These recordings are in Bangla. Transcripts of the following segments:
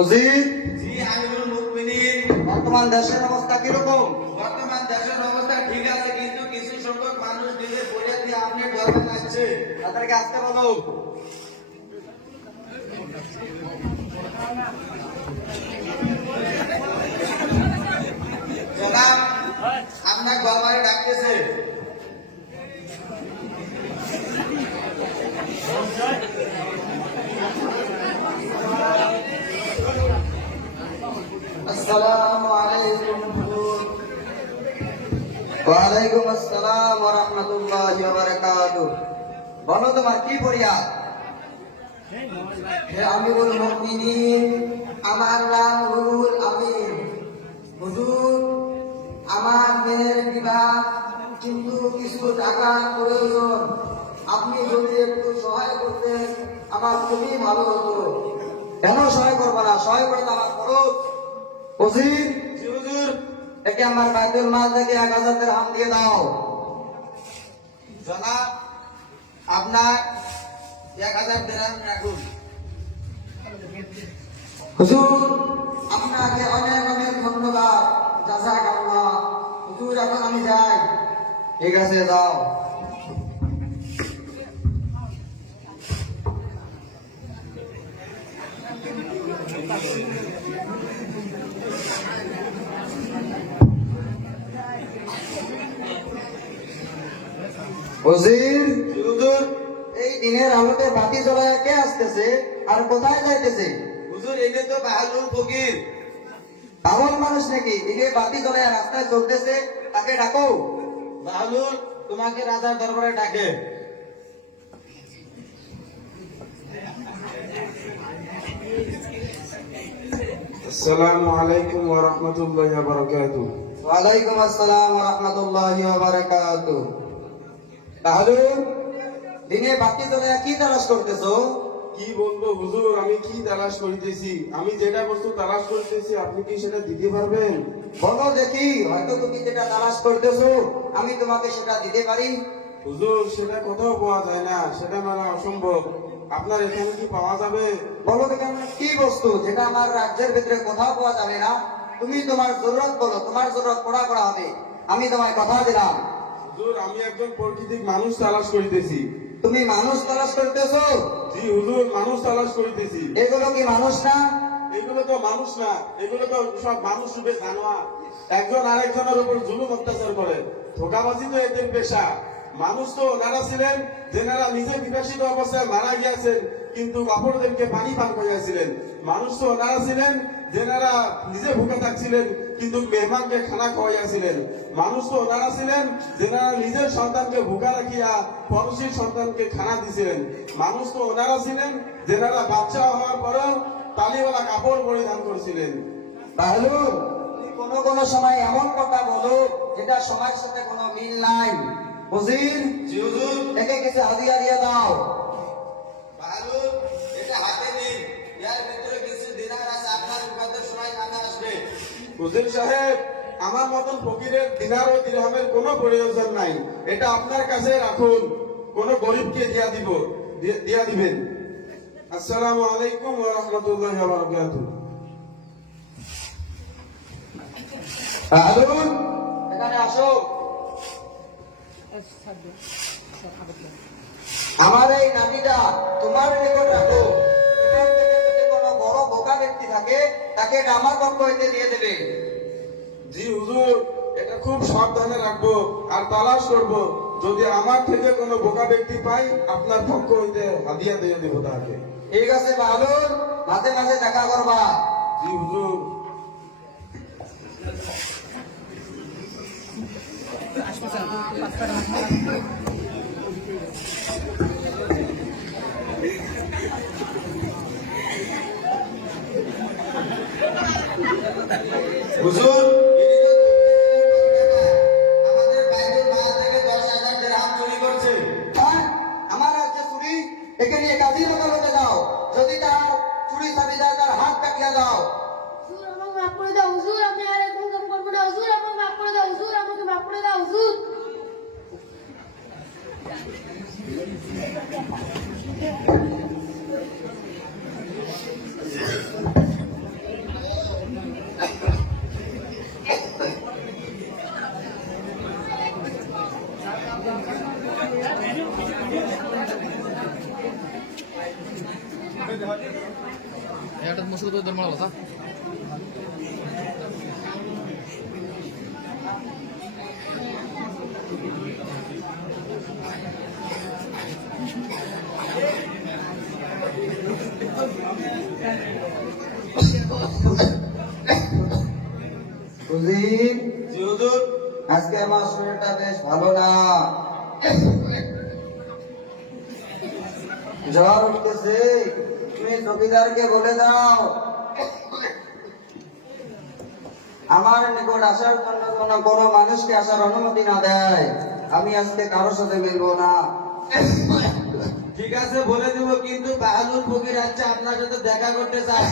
উজির, জি আমিরুল মুমিনিন। বর্তমান দেশের অবস্থা কিরকম? বর্তমান দেশের অবস্থা ঠিক আছে, কিন্তু কিছু সংখ্যক মানুষ নিজের বইয়া দিয়ে আপনি ধর্মে যাচ্ছে। তাদেরকে আসতে বলো। জনাব, আপনার গভর্নরে ডাকতেছে। আসসালামু আলাইকুম হুজুর। ওয়ালাইকুম আসসালাম ওয়া রাহমাতুল্লাহি ওয়া বারাকাতুহু। বলো তোমার কি ফরিয়াদ? হে আমিরুল মুমিনিন, আমার নাম রুহুল আমিন। হুজুর, আমার মেয়ের বিবাহ, কিন্তু কিছু টাকার প্রয়োজন। আপনি যদি একটু সহায় করতেন আমার খুবই ভালো হতো। কেন সহায় করবো না? সহায় করে তো আমার খরচ। উজির, জি হুজুর। একে আমার বাইতুল মাল থেকে 1000 দিরহাম দিয়ে দাও। জনাব, আপনার 1000 দিরহাম রাখুন। হুজুর, আপনাকে অনেক অনেক ধন্যবাদ। জাযাকাল্লাহ। হুজুর, এখন আমি যাই। ঠিক আছে, দাও। উজির, জি হুজুর। এই দিনের আলোতে বাতি জ্বলায় কে আসতেছে আর কোথায় যাইতেছে? হুজুর, এটা তো বাহাদুর ফকির। পাগল মানুষ নাকি? দিনে বাতি জ্বলায় রাস্তায় চলতেছে, তাকে ডাকো। বাহাদুর তোমাকে রাজার দরবারে ডাকে। আসসালামু আলাইকুম ওয়া রাহমাতুল্লাহি ওয়া বারাকাতুহু। ওয়ালাইকুম আসসালাম ওয়া রাহমাতুল্লাহি ওয়া বারাকাতুহু। বাহাদুর, দিনে বাতি জ্বলায় কি তালাশ করতেছো? কি বলবো হুজুর, আমি কি তালাশ করিতেছি? আমি যেটা বস্তু তালাশ করিতেছি আপনি কি সেটা দিতে পারবেন? বলো দেখি, হয়তো তুমি যেটা তালাশ করতেছো আমি তোমাকে সেটা দিতে পারি। হুজুর, সেটা কোথাও পাওয়া যায় না, সেটা মেলা অসম্ভব। আপনার এখানে কি পাওয়া যাবে? বলো দেখি আমার কি বস্তু যেটা আমার রাজ্যের ভিতরে কোথাও পাওয়া যাবে না? তুমি তোমার জরুরত বলো, তোমার জরুরত পুরা করা হবে। আমি তোমায় কথা দিলাম। হুজুর, আমি একজন প্রাকৃতিক মানুষ তালাশ করিতেছি। তুমি মানুষ তালাশ করতেছো? জি হুজুর, মানুষ তালাশ করিতেছি। এগুলো কি মানুষ না? এগুলো তো মানুষ না, এগুলো তো সব মানুষ রূপে জানোয়ার। একজন আরেকজনের উপর জুলুম অত্যাচার করে। ধোঁকাবাজি তো এদের পেশা। মানুষ তো ওনারা ছিলেন যেনারা নিজে বিকশিত অবস্থায় মারা গিয়েছেন, কিন্তু অপরদেরকে পানি পান করিয়াছিলেন। মানুষ তো ওনারা ছিলেন যেনারা নিজে ভুকে থাকছিলেন, কিন্তু মেহমানকে খানা খাওয়াইয়াছিলেন। মানুষ তো ওনারা ছিলেন যেনারা নিজের সন্তানকে ভুকা রাখিয়া পড়োশীর সন্তানকে খানা দিছিলেন। মানুষ তো ওনারা ছিলেন যেনারা বাচ্চা হওয়ার পরেও তালিওয়ালা কাপড় পরিধান করছিলেন। তাহলে তুমি কোনো কোনো সময় এমন কথা বলো যেটা সময়ের সাথে কোনো মিল নাই। বুঝির, জি হুজুর। একে কিছু হাদিয়া দিয়ে দাও। বাহাদুর, এটা হাতে নিন। এর ভিতরে কিছু দিনার আছে, আপনার বিপদের সময় কাজে আসবে। হুজুর সাহেব, আমার মতন ফকিরের দিনার ও দিরহামের কোনো প্রয়োজন নাই। এটা আপনার কাছে রাখুন, কোন গরিবকে দিয়া দিবেন। আসসালামু আলাইকুম ওয়া রাহমাতুল্লাহি ওয়া বারাকাতুহু। বাহাদুর, এখানে আসো। আমার এই নাতিটা তোমার নিকট রাখো। এখান থেকে যদি কোনো বড় বোকা ব্যক্তি থাকে তাকে এটা আমার পক্ষ হইতে দিয়ে দেবে। জি হুজুর, এটা খুব সাবধানে রাখবো আর তালাশ করব। যদি আমার থেকে কোনো বোকা ব্যক্তি পাই আপনার পক্ষ হইতে হাদিয়া দিয়ে দেব তাকে। ঠিক আছে বাহাদুর, মাঝে মাঝে দেখা করবা। জি হুজুর। হুজুর, আমাদের বাইতুল মাল থেকে 10,000 দিরহাম চুরি করছে। আর আমার রাজ্যে চুরি? একে নিয়ে কাজী আদালতে যাও। যদি তার চুরি চাবি দেয় তার হাত কাটিয়ে দাও। হুজুর, আমাকে মাফ করে দাও হুজুর, আমি আর এরকম কাম করবো না হুজুর, আমাকে মাফ করে দাও হুজুর, আমাকে মাফ করে দাও হুজুর। এটা মুসুর করে ধর্ম আলাদা হুজুর, জি হুজুর। আজকে আমার শরীরটা বেশ ভালো না, জ্বর উঠতেছে। তুমি জমিদারকে বলে দাও আমার নিকট আসার জন্য কোনো মানুষকে আসার অনুমতি না দেয়। আমি আজকে কারোর সাথে মিলবো না। ঠিক আছে বলে দেব, কিন্তু বাহাদুর ফকির আচ্ছা আপনার সাথে দেখা করতে চায়।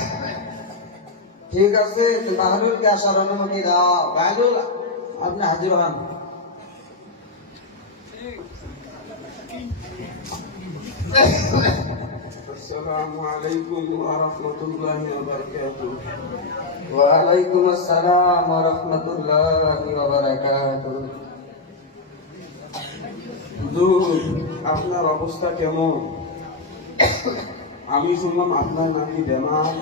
ঠিক আছে, তুমি বাহাদুরকে আসার অনুমতি দাও। বাহাদুর আপনি হাজির হন। আসসালামু আলাইকুম ওয়া রাহমাতুল্লাহি ওয়া বারাকাতুহু। ওয়ালাইকুম আসসালাম ওয়া রাহমাতুল্লাহি ওয়া বারাকাতুহু। হুজুর, আপনার অবস্থা কেমন? আমি শুনলাম আপনার নাকি বেমার।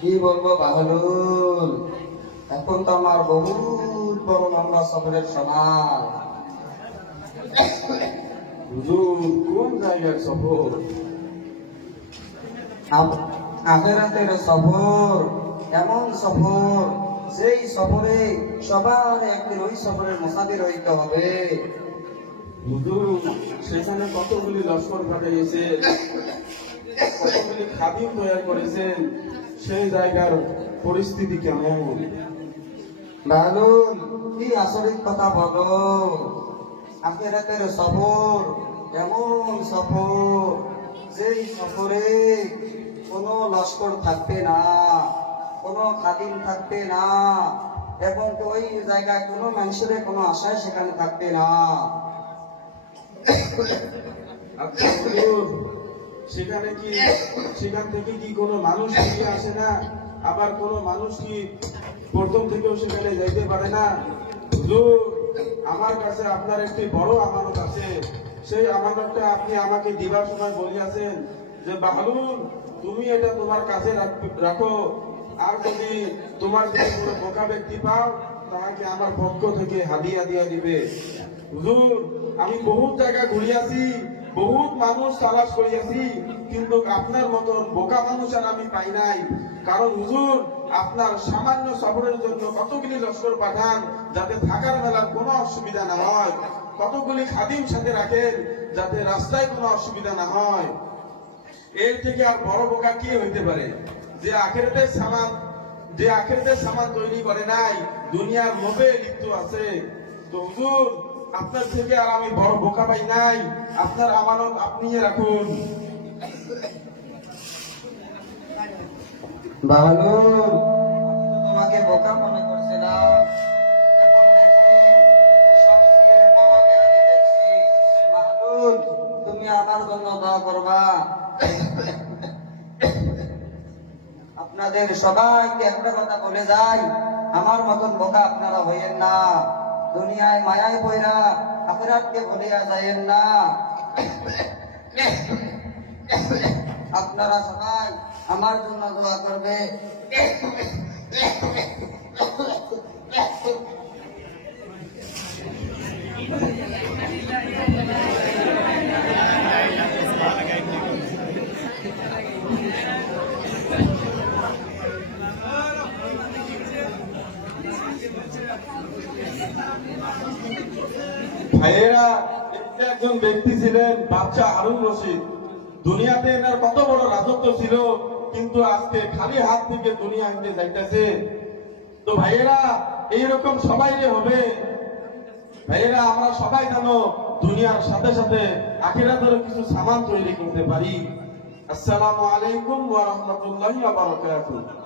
কি বলবো বাহাদুর, এখন তো আমার বহুত বড় লম্বা সফরের সময়। হুজুর, কোন জায়গার সফর? আখেরাতের সফর, এমন সফর সেই সফরে সবার একদিন ওই সফরের মুসাফির হইতে হবে। হুজুর, সেখানে কতগুলি লস্কর পাঠিয়েছেন, কতগুলি খাদিম তৈরি করেছেন, সেই জায়গার পরিস্থিতি কেমন? বাহাদুর, কি আচরিত কথা বলো। আখেরাতের সফর এমন সফর, যেই সফরে কোনো লস্কর থাকবে না, কোনো খাদিম থাকবে না, এবং তো ওই জায়গায় কোনো মানুষের কোনো আশায় সেখানে থাকবে না। আচ্ছা হুজুর, সেখান থেকে কি কোনো মানুষ ফিরে আসে না? আবার কোনো মানুষ কি প্রথম থেকেও সেখানে যাইতে পারে না? হুজুর, আমার কাছে আপনার একটি বড় আমানত আছে। সেই আমানতটা আপনি আমাকে দিবার সময় বলিয়াছেন যে বাহাদুর, তুমি এটা তোমার কাছে রাখো, আর যদি তোমার যদি কোনো বোকা ব্যক্তি পাও তাহাকে আমার পক্ষ থেকে হাদিয়া দিয়া দিবে। হুজুর, আমি বহুত জায়গা ঘুরিয়াছি, বহুত মানুষ তালাশ করিয়াছি, কিন্তু আপনার মতন বোকা মানুষ আর আমি পাই নাই। কারণ হুজুর, আপনার সামান্য সফরের জন্য কতগুলি লস্কর পাঠান যাতে থাকার বেলার কোনো অসুবিধা না হয়, কতগুলি খাদিম সাথে রাখেন যাতে রাস্তায় কোনো অসুবিধা না হয়। এর থেকে আর বড় বোকা কি হইতে পারে, যে আখেরাতের সামান তৈরি করে নাই, দুনিয়ার লোভে লিপ্ত আছে। তো হুজুর, আপনার থেকে আর আমি বড় বোকা পাই নাই। আপনার আমানত আপনি রাখুন। বাহাদুর, তোমাকে বোকা মনে করছিলাম, এখন দেখি সবচেয়ে বড় জ্ঞানী দেখছি। বাহাদুর, তুমি আমার জন্য দোয়া করবা। আপনাদের সবাইকে একটা কথা বলে যাই, আমার মতন বোকা আপনারা হইয়েন না। দুনিয়ায় মায়ায় পয়রা আখিরাতকে ভুলিয়া যাইয়েন না। আপনারা সবাই আমার জন্য দোয়া করবে। ভাইয়েরা, এটা একজন ব্যক্তি ছিলেন বাদশাহ হারুন রশিদ। দুনিয়াতে এনার কত বড় রাজত্ব ছিল, কিন্তু আজকে খালি হাত থেকে দুনিয়া হইতে যাইতেছে। তো ভাইয়েরা, এইরকম সবাই যে হবে। ভাইয়েরা, আমরা সবাই জানো দুনিয়ার সাথে সাথে আখিরাতের কিছু সামান তৈরি করতে পারি। আসসালামু আলাইকুম ওয়া রাহমাতুল্লাহি ওয়া বারাকাতুহু।